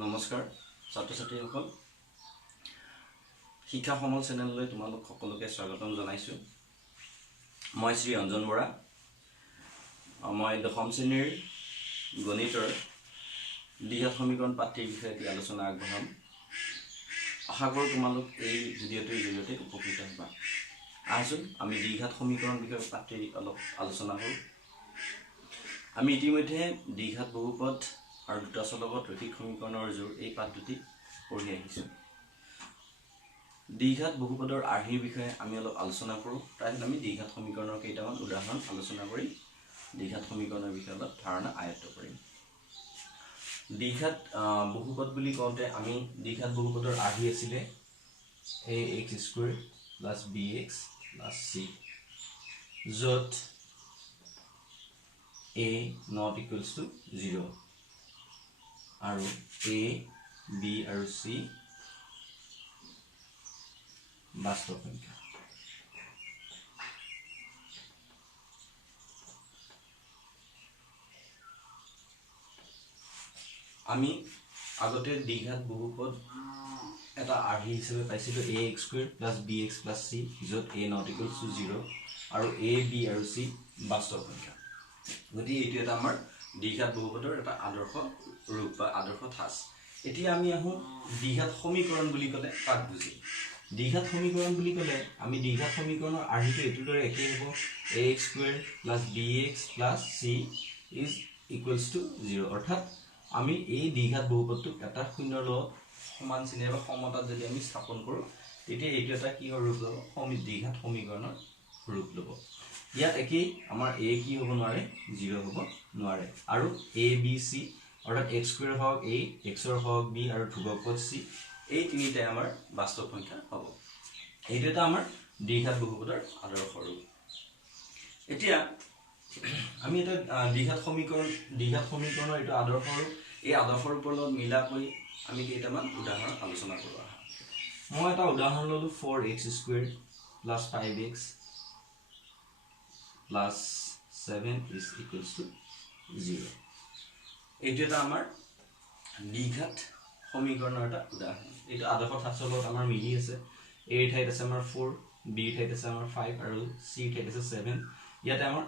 নমস্কাৰ ছাত্ৰ-ছাত্ৰীসকল শিক্ষা সমল চেনেললৈ তোমালোক সকলোকে স্বাগতম জনাইছো মই শ্ৰী অঞ্জন বৰা মই দশম শ্ৰেণীৰ গণিতৰ দ্বিঘাত সমীকৰণ পাঠ্যৰ বিষয়ে আলোচনা আগবঢ়াম আশা কৰোঁ তোমালোক এই ভিডিঅ'টোৰ জৰিয়তে উপকৃত হ'বা আহোঁ আমি দ্বিঘাত সমীকৰণ বিষয়ে পাঠ্যৰ অলপ আলোচনা কৰোঁ আমি ইতিমধ্যে দ্বিঘাত বহুপদ আৰু দুটা চলকত ৰৈখিক সমীকৰণৰ জোৰ এই পাঠটি পঢ়ি আহিছো দ্বিঘাত বহুপদৰ আৰ্হিৰ বিষয়ে আমি অলপ আলোচনা কৰোঁ তাৰপিছত আমি দ্বিঘাত সমীকৰণৰ কেইটামান উদাহৰণ আলোচনা কৰি দ্বিঘাত সমীকৰণৰ বিষয়ে অলপ ধাৰণা আয়ত্ত কৰিম দ্বিঘাত বহুপদ বুলি কওঁতে আমি দ্বিঘাত বহুপদৰ আৰ্হি আছিলে ax² + bx + c য'ত a not equals to 0 আৰু a b আৰু c বাস্তৱ সংখ্যা আমি আগতে দ্বিঘাত বহুপদ এটা আৰ্হি হিচাপে পাইছিলো ax² + bx + c য'ত a not equals to 0 আৰু a b আৰু c বাস্তৱ সংখ্যা গতিকে এইটো এটা আমাৰ দ্বিঘাত বহুপদৰ এটা আদৰ্শ ৰূপ বা আদৰ্শ ঠাঁচ এতিয়া আমি আহোঁ দ্বিঘাত সমীকৰণ বুলি ক'লে কাক বুজি দ্বিঘাত সমীকৰণ বুলি ক'লে আমি দ্বিঘাত সমীকৰণৰ আৰ্হিটো এইটোৰ দৰে একেই হ'ব ax² + bx + c = 0 অৰ্থাৎ আমি এই দ্বিঘাত বহুপদটোক এটা শূন্যৰ লগত সমান চিহ্ন বা সমতাত যদি আমি স্থাপন কৰোঁ তেতিয়া এইটো এটা কি ৰূপ ল'ব দ্বিঘাত সমীকৰণৰ ৰূপ ল'ব ইয়াত একেই আমাৰ a কি হ'ব নোৱাৰে 0 হ'ব নোৱাৰে আৰু a b c অৰ্থাৎ x² হওক a x হওক b আৰু ধ্ৰুৱক পদ c এই তিনিটাই আমাৰ বাস্তৱ সংখ্যা হ'ব এইটো এটা আমাৰ দ্বিঘাত বহুপদৰ আদৰ্শ ৰূপ এতিয়া আমি এটা দ্বিঘাত সমীকৰণৰ এইটো আদৰ্শ ৰূপ এই আদৰ্শ ৰূপৰ লগত মিলাকৈ আমি কেইটামান উদাহৰণ আলোচনা কৰোঁ মই এটা উদাহৰণ ল'লো 4x² + 5x + 7 = 0 এইটো এটা আমাৰ দ্বিঘাত সমীকৰণৰ এটা উদাহৰণ এইটো আদৰ্শ ঠাঁচৰ লগত আমাৰ মিলি আছে a ঠাইত আছে আমাৰ 4 b ঠাইত আছে আমাৰ 5 আৰু c ঠাইত আছে 7 ইয়াতে আমাৰ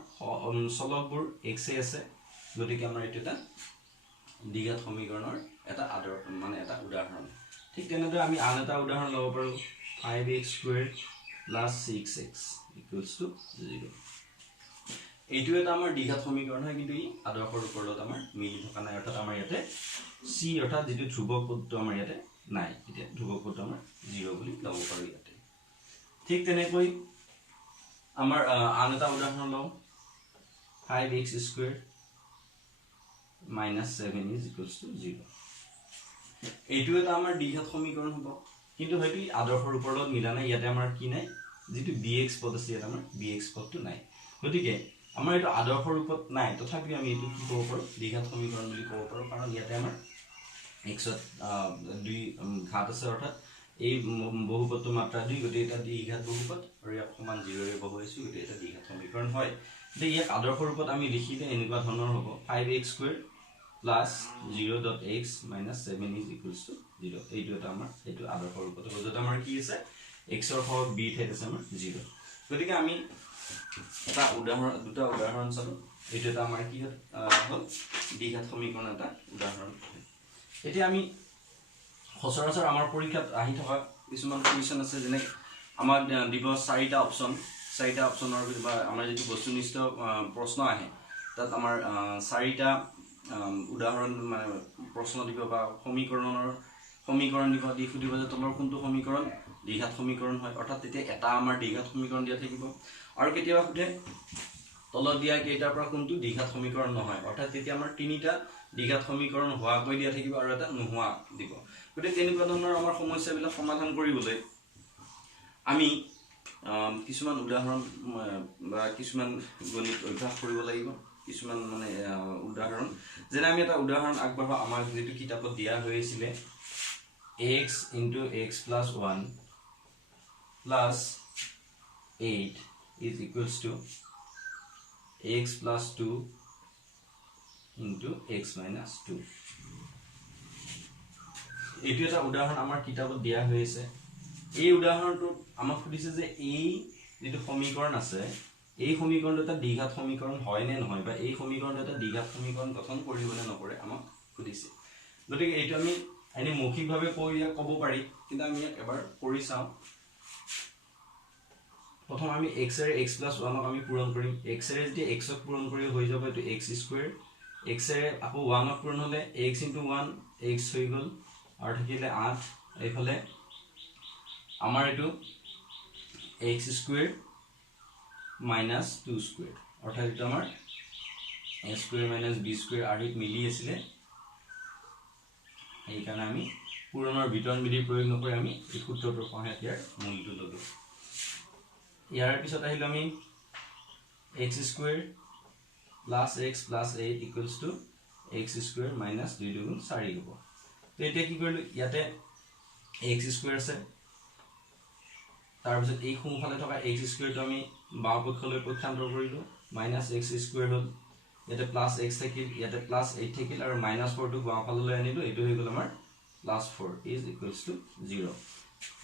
চলকবোৰ x আছে গতিকে আমাৰ এইটো এটা দ্বিঘাত সমীকৰণৰ এটা এটা উদাহৰণ ঠিক তেনেদৰে আমি আন এটা উদাহৰণ ল'ব পাৰোঁ 5x² + 6x = 0 এইটো এটা আমাৰ দ্বিঘাত সমীকৰণ হয় কিন্তু ই আদৰ্শ ৰূপৰ লগত আমাৰ মিলি থকা নাই অৰ্থাৎ আমাৰ ইয়াতে c অৰ্থাৎ যিটো ধ্ৰুৱক পদটো আমাৰ ইয়াতে নাই এতিয়া ধ্ৰুৱক পদটো আমাৰ 0 বুলি ল'ব পাৰোঁ ইয়াতে ঠিক তেনেকৈ আমাৰ আন এটা উদাহৰণ লওঁ 5x² - 7 = 0 এইটো এটা আমাৰ দ্বিঘাত সমীকৰণ হ'ব কিন্তু হয়তো ই আদৰ্শ ৰূপৰ লগত মিলা নাই ইয়াতে আমাৰ কি নাই যিটো bx পদ আছে ইয়াত আমাৰ bx পদটো নাই গতিকে আমাৰ এইটো আদৰ্শ ৰূপত নাই তথাপিও আমি এইটো কি ক'ব পাৰোঁ দ্বিঘাত সমীকৰণ বুলি ক'ব পাৰোঁ কাৰণ ইয়াতে আমাৰ x দুই ঘাত আছে অৰ্থাৎ এই বহুপদটোৰ মাত্ৰা 2 গতিকে এটা দ্বিঘাত বহুপদ আৰু ইয়াক সমান 0ৰে বহুৱাইছোঁ গতিকে এটা দ্বিঘাত সমীকৰণ হয় গতিকে ইয়াক আদৰ্শ ৰূপত আমি লিখিলে এনেকুৱা ধৰণৰ হ'ব 5x² + 0.x - 7 = 0 এইটো এটা আমাৰ এইটো আদৰ্শ ৰূপত হ'ব য'ত আমাৰ কি আছে x ৰ সহগ b ঠাইত আছে আমাৰ 0 গতিকে আমি এটা দুটা উদাহৰণ চালোঁ এইটো এটা আমাৰ কি হ'ল দ্বিঘাত সমীকৰণ এটা উদাহৰণ এতিয়া আমি সচৰাচৰ আমাৰ পৰীক্ষাত আহি থকা কিছুমান কুৱেশ্যন আছে যেনে আমাক দিব 4টা অপশ্যনৰ বা আমাৰ যিটো বস্তুনিষ্ঠ প্ৰশ্ন আহে তাত আমাৰ 4টা উদাহৰণ মানে প্ৰশ্ন দিব বা সমীকৰণ দিব দি সুধিব যে তলৰ কোনটো সমীকৰণ দ্বিঘাত সমীকৰণ হয় অৰ্থাৎ তেতিয়া এটা আমাৰ দ্বিঘাত সমীকৰণ দিয়া থাকিব আৰু কেতিয়াবা সোধে তলত দিয়া কেইটাৰ পৰা কোনটো দ্বিঘাত সমীকৰণ নহয় অৰ্থাৎ তেতিয়া আমাৰ 3টা দ্বিঘাত সমীকৰণ হোৱাকৈ দিয়া থাকিব আৰু এটা নোহোৱা দিব গতিকে তেনেকুৱা ধৰণৰ আমাৰ সমস্যাবিলাক সমাধান কৰিবলৈ আমি কিছুমান উদাহৰণ বা কিছুমান গণিত অভ্যাস কৰিব লাগিব কিছুমান মানে উদাহৰণ যেনে আমি এটা উদাহৰণ আগবঢ়াওঁ আমাক যিটো কিতাপত দিয়া হৈছিলে x * x + 1 + 8 = x + 2 * x - 2 এইটো এটা উদাহৰণ আমাৰ কিতাপত দিয়া হৈছে এই উদাহৰণটো আমাক সুধিছে যে এই যেটো সমীকৰণ আছে এই সমীকৰণটো এটা দ্বিঘাত সমীকৰণ হয় নে নহয় বা এই সমীকৰণটো এটা দ্বিঘাত সমীকৰণ গঠন কৰিব নে নকৰে আমাক সুধিছে গতিকে এইটো আমি এনে মৌখিকভাৱে ক'ব পাৰি কিন্তু আমি ইয়াক এবাৰ কৰি চাওঁ প্ৰথম আমি x এৰে x + 1 ক আমি পূৰণ কৰিম x এৰে যদি x ক পূৰণ কৰি হৈ যাব এটো x² x এৰে আকৌ 1 ক পূৰণ হলে x * 1 x হৈ গল আৰু থাকিলে 8 এইফালে আমাৰ এটো x² - 2² অৰ্থাৎ এটা আমাৰ a² - b² আদিত মিলি আছিল এই কাৰণে আমি পূৰণৰ বিতৰণ বিধি প্ৰয়োগ নকৰি আমি এই সূত্ৰটোৰ সহায়ত ইয়াৰ মূলটো ললো ইয়াৰ পিছত আহিল আমি x² + x + 8 = x² - 2 * 4 হ'ব তো এতিয়া কি কৰিলো ইয়াতে x² আছে তাৰ পিছত এই সোঁফালে থকা x² টো আমি বাও পক্ষলৈ পক্ষান্তৰ কৰিলো -x² হ'ল ইয়াতে +x থাকিল ইয়াতে +8 থাকিল আৰু -4 টো বাও ফাললৈ আনিলো এটো হৈ গল আমাৰ +4 = 0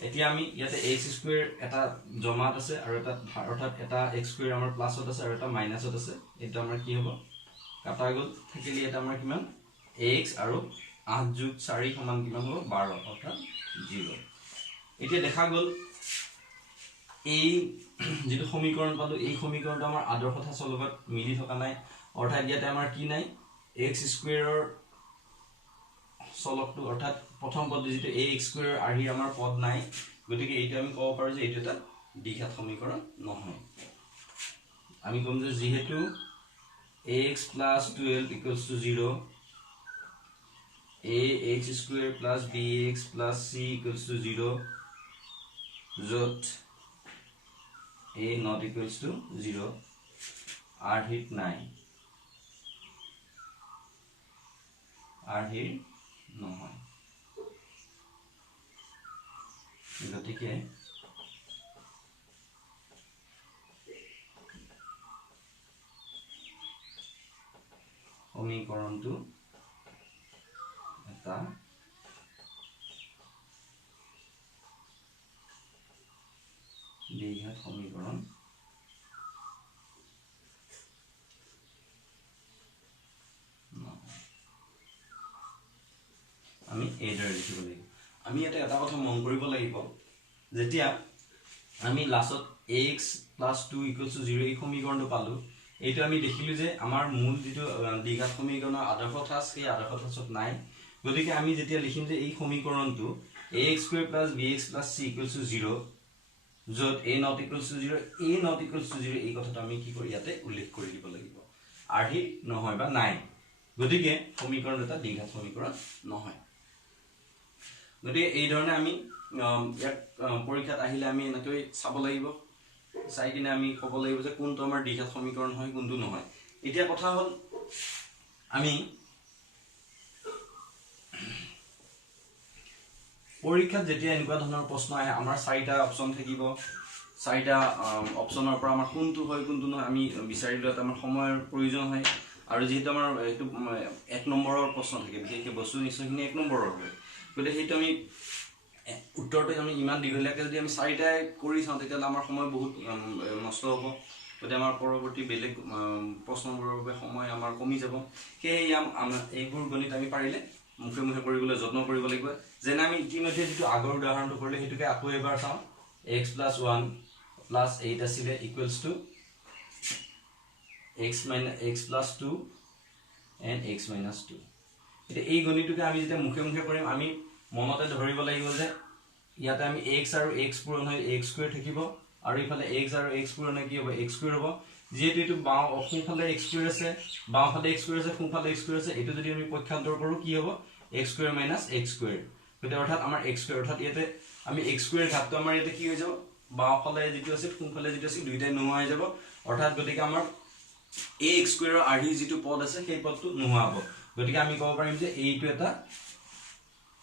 এতিয়া আমি ইয়াতে x² এটা জমাত আছে আৰু এটা অৰ্থাৎ এটা x² আমাৰ প্লাসত আছে আৰু এটা মাইনাসত আছে এটা আমাৰ কি হ'ব কাটা গল থাকিলে এটা আমাৰ কিমান x আৰু 8 + 4 সমান কিমান হ'ব 12 অৰ্থাৎ 0 এতিয়া দেখা গল এই যেটো সমীকৰণ পালো এই সমীকৰণটো আমাৰ আদৰ্শ ঠাচৰ লগত মিলি থকা নাই অৰ্থাৎ ইয়াতে আমাৰ কি নাই x² ৰ চলকটো অৰ্থাৎ প্ৰথম পদ যেটো ax² ৰ আহি আমাৰ পদ নাই গতিকে এইটো আমি ক'ব পাৰো যে এইটো এটা দ্বিঘাত সমীকৰণ নহয় আমি কম যে যেহেতু ax + 12 = 0 ax² + bx + c = 0 যত a not equals to 0 r hit 9 r hit নহয় গতিকে সমীকৰণটো এটা দ্বিঘাত সমীকৰণ আমি এইদৰে লিখিব লাগিব আমি এটা কথা মন কৰিব লাগিব যেতিয়া আমি লাষ্টত x + 2 = 0 এই সমীকৰণটো পালো এইটো আমি দেখিলো যে আমাৰ মূল যেটো দ্বিঘাত সমীকৰণৰ আদৰ্শ ঠাচ সেই আদৰ্শ ঠাচত নাই গতিকে আমি যেতিয়া লিখিম যে এই সমীকৰণটো ax² + bx + c = 0 যত a not equals to 0 a not equals to 0 এই কথাটো আমি কি কৰি ইয়াতে উল্লেখ কৰি দিব লাগিব আহি নহয় বা নাই গতিকে সমীকৰণ এটা দ্বিঘাত সমীকৰণ নহয় গতিকে এই ধৰণে আমি ইয়াক পৰীক্ষাত আহিলে আমি এনেকৈ চাব লাগিব চাই কিনে আমি ক'ব লাগিব যে কোনটো আমাৰ দ্বিঘাত সমীকৰণ হয় কোনটো নহয় এতিয়া কথা হল আমি পৰীক্ষাত যেতিয়া এনেকুৱা ধৰণৰ প্ৰশ্ন আহে আমাৰ চাৰিটা অপচন থাকিব চাৰিটা অপচনৰ পৰা আমাৰ কোনটো হয় কোনটো নহয় আমি বিচাৰি লোৱাত আমাৰ সময়ৰ প্ৰয়োজন হয় আৰু যেহেতু আমাৰ এইটো 1 নম্বৰৰ প্ৰশ্ন থাকে বিশেষকৈ বস্তু নিশ্চয়খিনি 1 নম্বৰৰ হয় গতিকে সেইটো আমি উত্তৰটো আমি ইমান দীঘলীয়াকৈ যদি আমি চাৰিটাই কৰি চাওঁ তেতিয়াহ'লে আমাৰ সময় বহুত নষ্ট হ'ব গতিকে আমাৰ পৰৱৰ্তী বেলেগ প্ৰশ্নবোৰৰ বাবে সময় আমাৰ কমি যাব সেয়ে এইবোৰ গণিত আমি পাৰিলে মুখে মুখে কৰিবলৈ যত্ন কৰিব লাগিব যেনে আমি ইতিমধ্যে যেটো আগৰ উদাহৰণটো কৰিলে হেতুকে আকৌ এবাৰ চাওঁ x + 1 + 8 আছিল equals to x + 2 and x - 2 এটা এই গণিতটোকে আমি যেতিয়া মুখে মুখে কৰিম আমি মনতে ধৰিব লাগিব যে ইয়াতে আমি x আৰু x পূৰণ হৈ x² থাকিব আৰু ইফালে x আৰু x পূৰণ হৈ কি হ'ব x² হ'ব যেহেতু এটো বাও সোঁফালে x² আছে বাওঁফালে x² আছে সোঁফালে x² আছে এটো যদি আমি পক্ষান্তৰ কৰো কি হ'ব x² - x²। গতে অৰ্থাৎ আমাৰ x² অৰ্থাৎ ইয়াতে আমি x² ঘাতটো আমাৰ ইয়াতে কি হৈ যাব বাওঁফালে যেটো আছে সোঁফালে যেটো আছে দুইটাই নোহোৱা হৈ যাব অৰ্থাৎ গতিকে আমাৰ ax² ৰ আৰ্হি যেটো পদ আছে সেই পদটো নোহোৱা হ'ব গতিকে আমি ক'ব পাৰিম যে এইটো এটা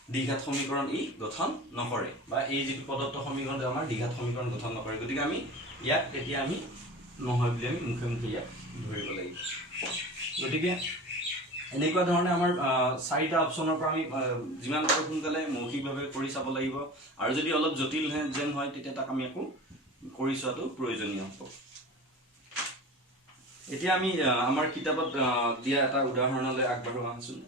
দ্বিঘাত সমীকৰণ ই গঠন নকৰে বা এই যেটো পদত্ব সমীকৰণটো আমাৰ দ্বিঘাত সমীকৰণ গঠন নকৰে গতিকে আমি ইয়াক তেতিয়া আমি নহয় বুলি আমি মুখে মুখে ইয়াক ধৰিব লাগিব গতিকে এনেকুৱা ধৰণে আমাৰ চাৰিটা অপচনৰ পৰা আমি যিমান পাৰোঁ সোনকালে মৌখিকভাৱে কৰি চাব লাগিব আৰু যদি অলপ জটিল যেন হয় তেতিয়া তাক আমি আকৌ কৰি চোৱাটো প্ৰয়োজনীয় হ'ব এতিয়া আমি আমাৰ কিতাপত দিয়া এটা উদাহৰণলৈ আগবাঢ়ো আহোঁচোন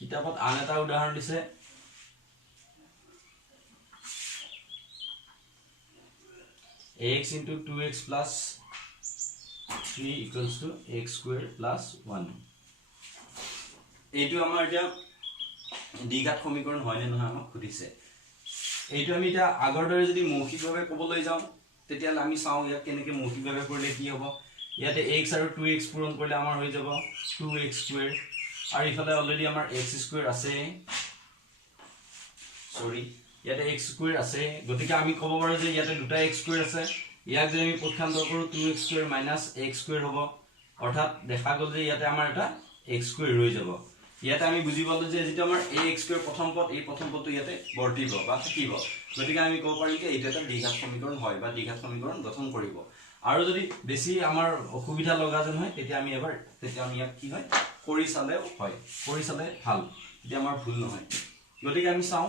কিতাপত আন এটা উদাহৰণ দিছে x into 2x plus 3 equals to x square plus 1 এইটো আমাৰ এতিয়া দ্বিঘাত সমীকৰণ হয় নে নহয় আমাক সুধিছে এইটো আমি এতিয়া আগৰ দৰে যদি মৌখিকভাৱে ক'বলৈ যাওঁ তেতিয়াহ'লে আমি চাওঁ ইয়াত কেনেকৈ মৌখিকভাৱে কৰিলে কি হ'ব ইয়াতে x আৰু 2x পূৰণ কৰিলে আমাৰ হৈ যাব 2x square আৰু ইফালে অলৰেডি আমাৰ x square আছে সৰি ইয়াতে x square আছে গতিকে আমি ক'ব পাৰো যে ইয়াতে দুটা x square আছে ইয়াক যদি আমি পক্ষান্তৰ কৰো 2x square minus x square হ'ব অৰ্থাৎ দেখা গ'ল যে ইয়াতে আমাৰ এটা x square ৰৈ যাব ইয়াতে আমি বুজি পালো যে যেটো আমাৰ ax square প্ৰথম পদ এই প্ৰথম পদটো ইয়াতে বৰ্তিব বা থাকিব গতিকে আমি ক'ব পাৰিম যে এইটো এটা দ্বিঘাত সমীকৰণ হয় বা দ্বিঘাত সমীকৰণ গঠন কৰিব আৰু যদি বেছি আমাৰ অসুবিধা লগা যেন হয় তেতিয়া আমি ইয়াক কি হয় কৰি চালে হয় কৰি চালে ভাল তেতিয়া আমাৰ ভুল নহয় গতিকে আমি চাওঁ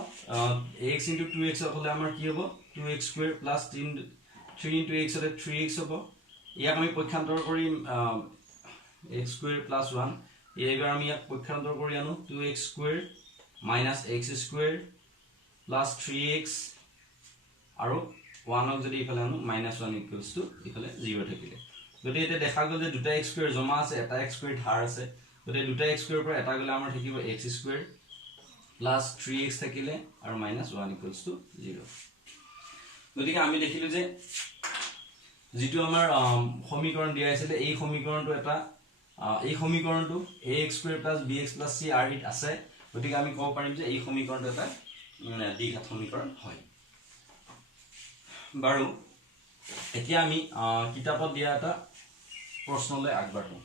x into 2x হলে আমাৰ কি হ'ব 2x square plus 3 into x হলে 3x হ'ব ইয়াক আমি পক্ষান্তৰ কৰি x square plus 1 এইবাৰ আমি ইয়াক পক্ষান্তৰ কৰি আনো 2x square minus x square plus 3x আৰু 1 ক যদি ইফালে আনো -1 equals to ইফালে 0 থাকিলে গতিকে এটা দেখা গ'ল যে দুটা x square জমা আছে এটা x square ধাৰ আছে গতিকে দুটা x square পৰা এটা গলে আমাৰ থাকিব x square plus 3x থাকিলে আৰু -1 equals to 0 গতিকে আমি দেখিলো যে যেটো আমাৰ সমীকৰণ দিয়া আছিল এই সমীকৰণটো এটা এই সমীকৰণটো ax square plus bx plus c r it আছে গতিকে আমি ক'ব পাৰিম যে এই সমীকৰণটো এটা দ্বিঘাত সমীকৰণ হয় বাৰু এতিয়া আমি কিতাপত দিয়া এটা প্ৰশ্নলৈ আগবাঢ়ো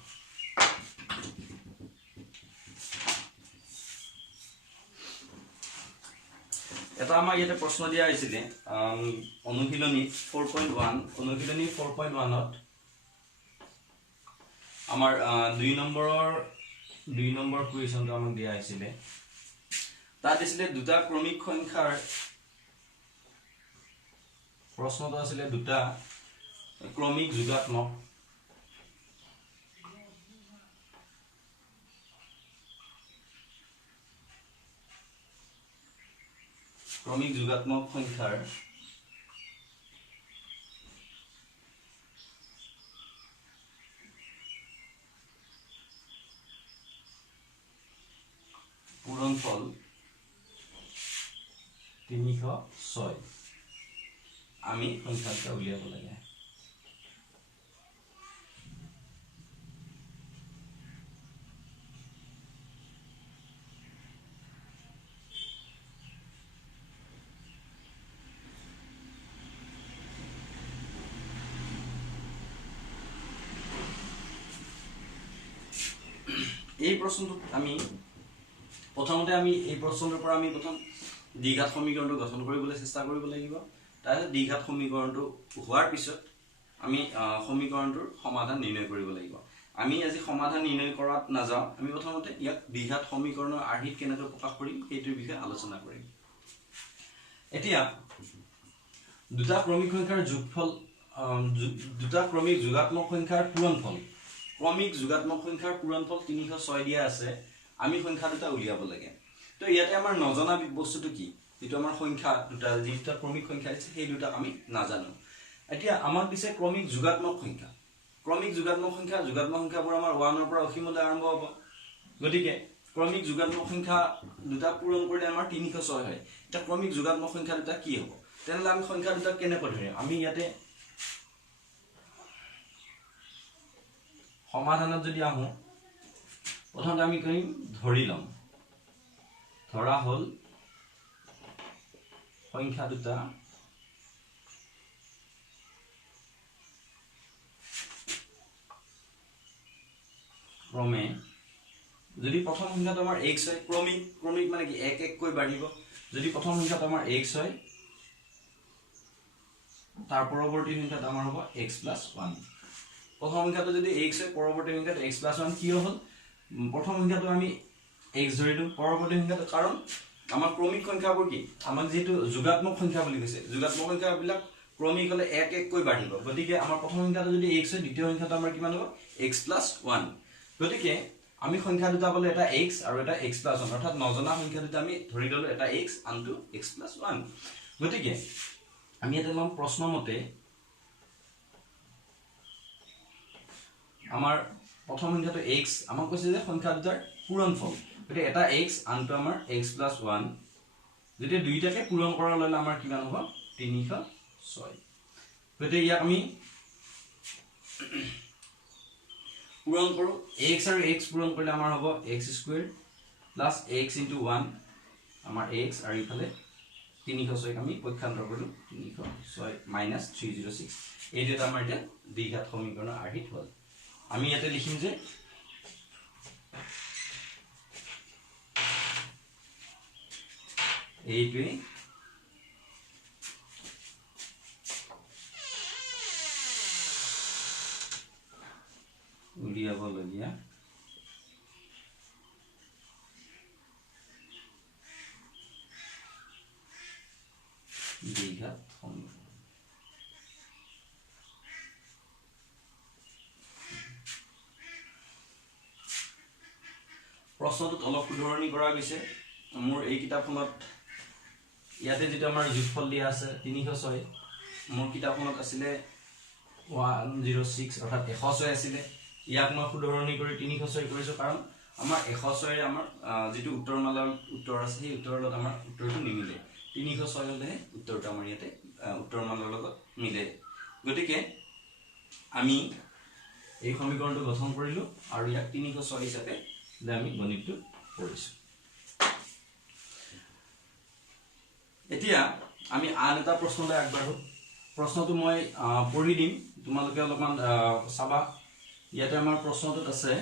এটা আমাৰ ইয়াতে প্ৰশ্ন দিয়া হৈছিল অনুশীলনী 4.1 অনুশীলনী 4.1 ত আমাৰ 2 নম্বৰ কুৱেশ্যনটো আমাক দিয়া হৈছিল তাত আছিল দুটা ক্ৰমিক সংখ্যাৰ প্ৰশ্নটো আছিল দুটা ক্ৰমিক যোগাত্মক সংখ্যাৰ পূৰণফল 306 আমি সংখ্যাটা উলিয়াব লাগে এই প্ৰশ্নটো আমি প্ৰথমতে আমি এই প্ৰশ্নটোৰ পৰা আমি প্ৰথম দ্বিঘাত সমীকৰণটো গঠন কৰিবলৈ চেষ্টা কৰিব লাগিব তাৰপিছত দ্বিঘাত সমীকৰণটো হোৱাৰ পিছত আমি সমীকৰণটোৰ সমাধান নিৰ্ণয় কৰিব লাগিব আমি আজি সমাধান নিৰ্ণয় কৰাত নাযাওঁ আমি প্ৰথমতে ইয়াক দ্বিঘাত সমীকৰণৰ আৰ্হিত কেনেকৈ প্ৰকাশ কৰিম সেইটোৰ বিষয়ে আলোচনা কৰিম এতিয়া দুটা ক্ৰমিক সংখ্যাৰ যোগফল দুটা ক্ৰমিক যোগাত্মক সংখ্যাৰ পূৰণফল ক্ৰমিক যোগাত্মক সংখ্যাৰ পূৰণফল 306 দিয়া আছে আমি সংখ্যা দুটা উলিয়াব লাগে তো ইয়াতে আমাৰ নজনা বস্তুটো কি যেটো আমাৰ সংখ্যা দুটা যেটা ক্ৰমিক সংখ্যা আছে সেই দুটা আমি নাজানো এতিয়া আমাক দিছে ক্ৰমিক যোগাত্মক সংখ্যাবোৰ আমাৰ 1 ৰ পৰা অসীমলৈ আৰম্ভ হ'ব গতিকে ক্ৰমিক যোগাত্মক সংখ্যা দুটা পূৰণ কৰিলে আমাৰ 306 হয় এটা ক্ৰমিক যোগাত্মক সংখ্যা দুটা কি হ'ব তেনেহলে আমি সংখ্যা দুটা কেনেকৈ ধৰিম আমি ইয়াতে সমাধানত যদি আহো প্ৰথমতে আমি কৰিম ধৰি লম ধৰা হল সংখ্যা দুটা ক্ৰমে যদি প্ৰথম সংখ্যাটো আমাৰ x হয় ক্ৰমিক মানে কি এক কৈ বাঢ়িব যদি প্ৰথম সংখ্যাটো আমাৰ x হয় তাৰ পৰৱৰ্তী সংখ্যাটো আমাৰ হ'ব x + 1 প্ৰথম সংখ্যাটো যদি x হয় পৰৱৰ্তী সংখ্যাটো x + 1 কি হ'ল প্ৰথম সংখ্যাটো আমি x ধৰিলো পৰৱৰ্তী সংখ্যাটো কাৰণ আমাৰ ক্ৰমিক সংখ্যাবোৰ কি আমাক যেটো যোগাত্মক সংখ্যা বুলি কৈছে যোগাত্মক সংখ্যাবিলাক ক্ৰমিক হলে এক এক কৈ বাঢ়িব গতিকে আমাৰ প্ৰথম সংখ্যাটো যদি x হয় দ্বিতীয় সংখ্যাটো আমাৰ কিমান হ'ব x + 1 গতিকে আমি সংখ্যা দুটা বলে এটা x আৰু এটা x + 1 অৰ্থাৎ নজনা সংখ্যা দুটা আমি ধৰি ললো এটা x আনটো x + 1 গতিকে আমি এটা লম প্ৰশ্ন মতে আমাৰ প্ৰথম সংখ্যাটো x আমাক কৈছে যে সংখ্যা দুটাৰ পূৰণফল গতিকে এটা x আনটো আমাৰ x + 1 যদি দুইটাকে পূৰণ কৰা ললে আমাৰ কিমান হ'ব 306 গতিকে ইয়াক আমি পূৰণ কৰো x আৰু x পূৰণ কৰিলে আমাৰ হ'ব x² + x * 1 আমাৰ x আৰু ইফালে 306 আমি পক্ষান্তৰ কৰিলো 306 - 306 এইটো এটা আমাৰ এটা দ্বিঘাত সমীকৰণৰ আৰ্হিত হ'ল আমি ইয়াতে লিখিম যে এইটোৱে উলিয়াবলগীয়া দ্বিঘাত সমীকৰণ প্ৰশ্নটোত অলপ শুধৰণি কৰা গৈছে মোৰ এই কিতাপখনত ইয়াতে যেটো আমাৰ যোগফল দিয়া আছে 306 মোৰ কিতাপখনত আছিলে 106 অৰ্থাৎ 106 আছিলে ইয়াক মই শুধৰণি কৰি 306 কৰিছো কাৰণ আমাৰ 106 এৰ আমাৰ যেটো উত্তৰমালাৰ উত্তৰ আছে সেই উত্তৰৰ লগত আমাৰ উত্তৰটো নিমিলে 306 হলে উত্তৰটো আমাৰ ইয়াতে উত্তৰমালাৰ লগত মিলে গতিকে আমি এই সমীকৰণটো গঠন কৰিলো আৰু ইয়াক 306 হিচাপে আমি গণিতটো কৰিছো এতিয়া আমি আন এটা প্ৰশ্নলৈ আগবাঢ়ো প্ৰশ্নটো মই পঢ়ি দিম তোমালোকে অলপমান চাবা ইয়াতে আমাৰ প্ৰশ্নটোত আছে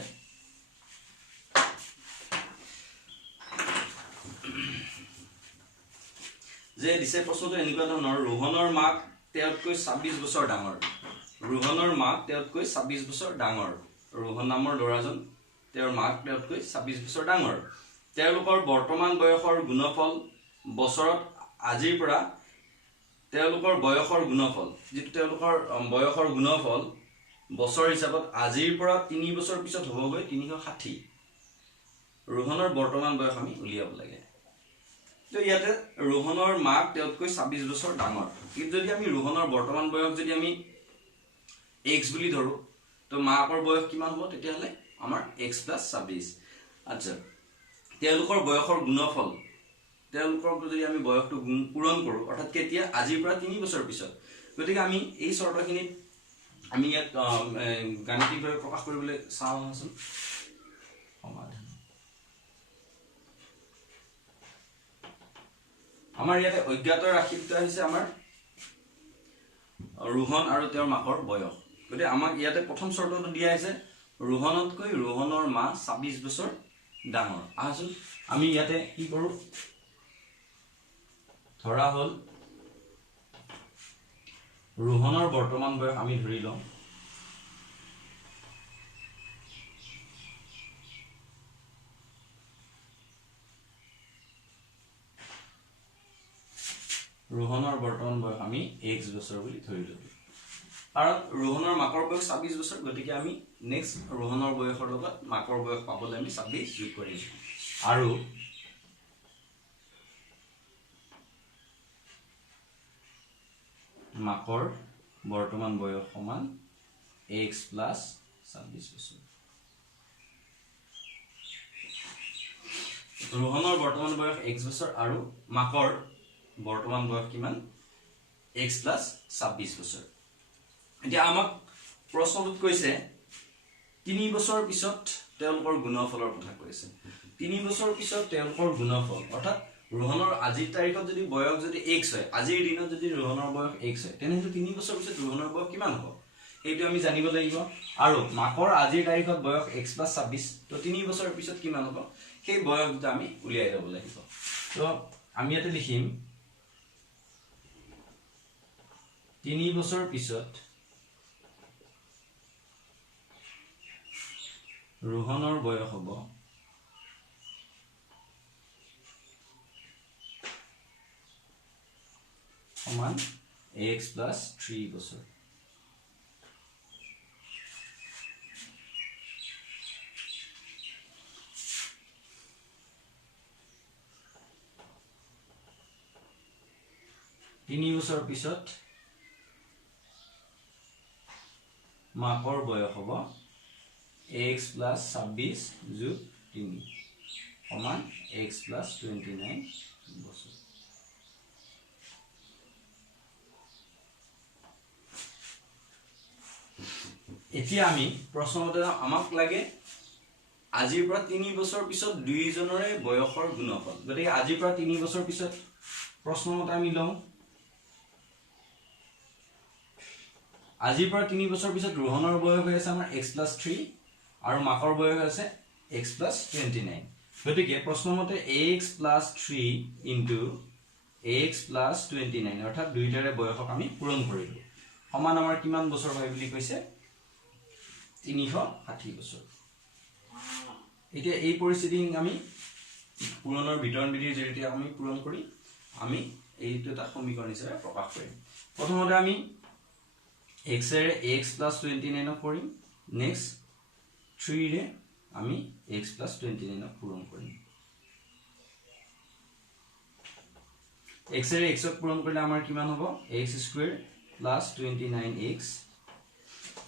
যে দিছে প্ৰশ্নটো এনেকুৱা ধৰণৰ ৰোহনৰ মাক তেওঁতকৈ 26 বছৰ ডাঙৰ ৰোহনৰ মাক তেওঁতকৈ 26 বছৰ ডাঙৰ ৰোহন নামৰ ল'ৰাজন তেওঁৰ মাক তেওঁতকৈ 26 বছৰ ডাঙৰ তেওঁলোকৰ বৰ্তমান বয়সৰ গুণফল বছৰত আজিৰ পৰা তেওঁলোকৰ বয়সৰ গুণফল যেটো তেওঁলোকৰ বয়সৰ গুণফল বছৰ হিচাপত আজিৰ পৰা 3 বছৰ পিছত হ'বগৈ 360 ৰোহনৰ বৰ্তমান বয়স আমি উলিয়াব লাগে তো ইয়াতে ৰোহনৰ মাক তেওঁতকৈ 26 বছৰ ডাঙৰ কিন্তু যদি আমি ৰোহনৰ বৰ্তমান বয়স যদি আমি x বুলি ধৰো তো মাকৰ বয়স কিমান হ'ব তেতিয়া হলে আমাৰ x + 26 আচ্ছা তেওঁলোকৰ বয়সৰ গুণফল তেওঁলোকৰ যদি আমি বয়সটো পূৰণ কৰো অৰ্থাৎ কেতিয়া আজিৰ পৰা 3 বছৰ পিছত গতিকে আমি এই শৰ্তখিনিত আমি ইয়াত গাণিতিকভাৱে প্ৰকাশ কৰিবলৈ চাওঁ আছোন সমাধান আমাৰ ইয়াতে অজ্ঞাত ৰাশি দুটা হৈছে আমাৰ ৰোহন আৰু তেওঁৰ মাকৰ বয়স গতিকে আমাক ইয়াতে প্ৰথম শৰ্তটো দিয়া আছে ৰোহনতকৈ ৰোহনৰ মা 26 বছৰ ডাঙৰ আহাচোন আমি ইয়াতে কি কৰো ধৰা হল ৰোহনৰ বৰ্তমান বয়স আমি ধৰি লওঁ ৰোহনৰ বৰ্তমান বয়স আমি x বছৰ বুলি ধৰি ললো কাৰণ ৰোহনৰ মাকৰ বয়স 26 বছৰ গতিকে আমি নেক্সট ৰোহনৰ বয়সৰ লগত মাকৰ বয়স পাবলৈ আমি 26 যোগ কৰিম আৰু মাকৰ বৰ্তমান বয়স সমান x + 26 বছৰ ৰোহনৰ বৰ্তমান বয়স x বছৰ আৰু মাকৰ বৰ্তমান বয়স কিমান x + 26 বছৰ এতিয়া আমাক প্ৰশ্নটোত কৈছে 3 বছৰ পিছত তেওঁলোকৰ গুণফলৰ কথা কৈছে 3 বছৰ পিছত তেওঁলোকৰ গুণফল অৰ্থাৎ ৰোহনৰ আজিৰ তাৰিখত যদি বয়স যদি x হয় আজিৰ দিনত যদি ৰোহনৰ বয়স x হয় তেনেহলে 3 বছৰ পিছত ৰোহনৰ বয়স কিমান হ'ব এইটো আমি জানিব লাগিব আৰু মাকৰ আজিৰ তাৰিখত বয়স x + 26 তো 3 বছৰ পিছত কিমান হ'ব সেই বয়সটো আমি উলিয়াই ল'ব লাগিব তো আমি ইয়াতে লিখিম 3 বছৰ পিছত ৰোহনৰ বয়স হ'ব সমান x plus 3 বছৰ তিনি বছৰ পিছত মাকৰ বয়স হ'ব x plus 26 যোগ 3 সমান x plus 29 বছৰ এতিয়া আমি প্ৰশ্নমতে আমাক লাগে আজিৰ পৰা 3 বছৰ পিছত দুইজনৰে বয়সৰ গুণফল গতিকে আজিৰ পৰা 3 বছৰ পিছত প্ৰশ্নমতে আমি লওঁ আজিৰ পৰা 3 বছৰ পিছত ৰোহনৰ বয়স হৈ আছে আমাৰ x plus 3 আৰু মাকৰ বয়স আছে x plus 29 গতিকে প্ৰশ্নমতে x plus 3 into x plus 29 অৰ্থাৎ দুইটাৰে বয়সক আমি পূৰণ কৰিলো সমান আমাৰ কিমান বছৰ হয় বুলি কৈছে 360 বছৰ এতিয়া এই পৰিস্থিতি আমি পূৰণৰ বিতৰণ বিধিৰ জৰিয়তে আমি পূৰণ কৰি আমি এইটো এটা সমীকৰণ হিচাপে প্ৰকাশ কৰিম প্ৰথমতে আমি x ৰে x plus 29 কৰিম নেক্সট 3 ৰে আমি x plus 29 পূৰণ কৰিম x ৰে x ক পূৰণ কৰিলে আমাৰ কিমান হ'ব x square plus 29x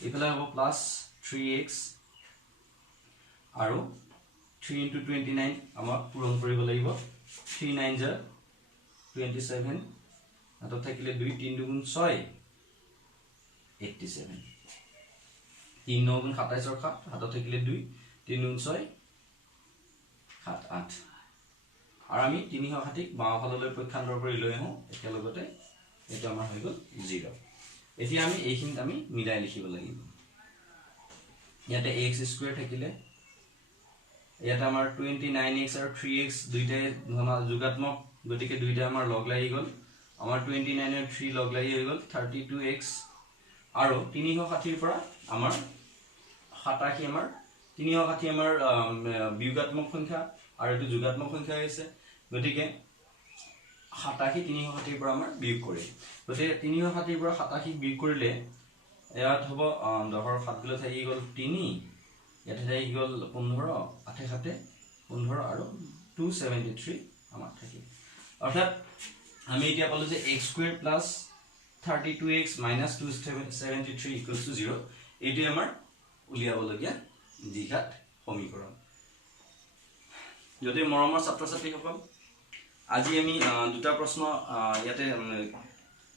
ইফালে হ'ব plus 3x আৰু 3 into 29 আমাক পূৰণ কৰিব লাগিব 3 9 জ 27 আটো থাকিলে 2 3 2 6 87 3 9 27 ৰ 7 হাতত থাকিলে 2 3 6 7 8 আৰু আমি 360 বাওঁফাললৈ পক্ষান্তৰ কৰি লৈ আহো একেলগতে এটা আমাৰ হৈ গল 0 এতিয়া আমি এইখিনিত আমি মিলাই লিখিব লাগিব ইয়াতে x স্কয়াৰ থাকিলে ইয়াতে আমাৰ 29x আৰু 3x দুইটাই যোগাত্মক গতিকে দুইটা আমাৰ লগ লাগি গল আমাৰ 29 আৰু 3 লগ লাগি হৈ গল 32x আৰু 360 ৰ পৰা আমাৰ 87 আমাৰ 360 আমাৰ বিয়োগাত্মক সংখ্যা আৰু এটো যোগাত্মক সংখ্যা হৈছে গতিকে 87 360 ৰ পৰা আমাৰ বিয়োগ কৰে গতিকে 360 ৰ পৰা 87 বিয়োগ কৰিলে ইয়াত হ'ব 10 ৰ 7 গুলো থাকি গল 3 ইয়াতে থাকি গল 15 8 7 15 আৰু 273 আমাৰ থাকিল অৰ্থাৎ আমি এতিয়া পালো যে x square plus 32x minus 273 equals to 0 এটি আমাৰ উলিয়াবলগীয়া দ্বিঘাত সমীকৰণ যদি মৰমৰ ছাত্ৰ ছাত্ৰীসকল আজি আমি দুটা প্ৰশ্ন ইয়াতে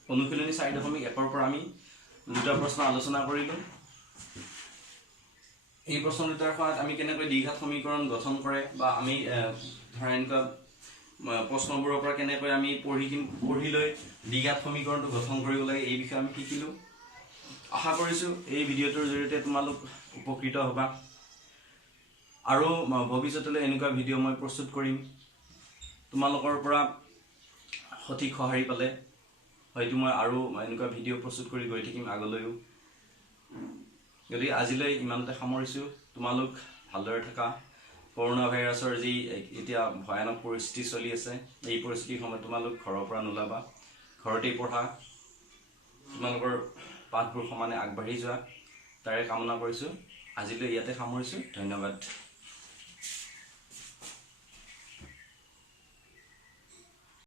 অনুশীলনী 4.1 ৰ পৰা আমি দুটা প্ৰশ্ন আলোচনা কৰিলো এই প্ৰশ্ন দুটাৰ ফলত আমি কেনেকৈ দ্বিঘাত সমীকৰণ গঠন কৰে বা আমি ধৰা এনেকুৱা প্ৰশ্নবোৰৰ পৰা কেনেকৈ আমি পঢ়ি লৈ দ্বিঘাত সমীকৰণটো গঠন কৰিব লাগে এই বিষয়ে আমি শিকিলো আশা কৰিছো এই ভিডিওটোৰ জৰিয়তে তোমালোক উপকৃত হ'বা আৰু ভৱিষ্যতলৈ এনেকুৱা ভিডিও মই প্ৰস্তুত কৰিম তোমালোকৰ পৰা সঠিক সহায় পালে হয়তো মই আৰু এনেকুৱা ভিডিও প্ৰস্তুত কৰি গৈ থাকিম আগলৈও গতিকে আজিলৈ ইমানতে সামৰিছো তোমালোক ভালদৰে থাকা কৰোনা ভাইৰাছৰ যি এতিয়া ভয়ানক পৰিস্থিতি চলি আছে এই পৰিস্থিতিৰ সময়ত তোমালোক ঘৰৰ পৰা নোলাবা ঘৰতেই পঢ়া তোমালোকৰ পাঠবোৰ সমানে আগবাঢ়ি যোৱা তাৰে কামনা কৰিছো আজিলৈ ইয়াতে সামৰিছো ধন্যবাদ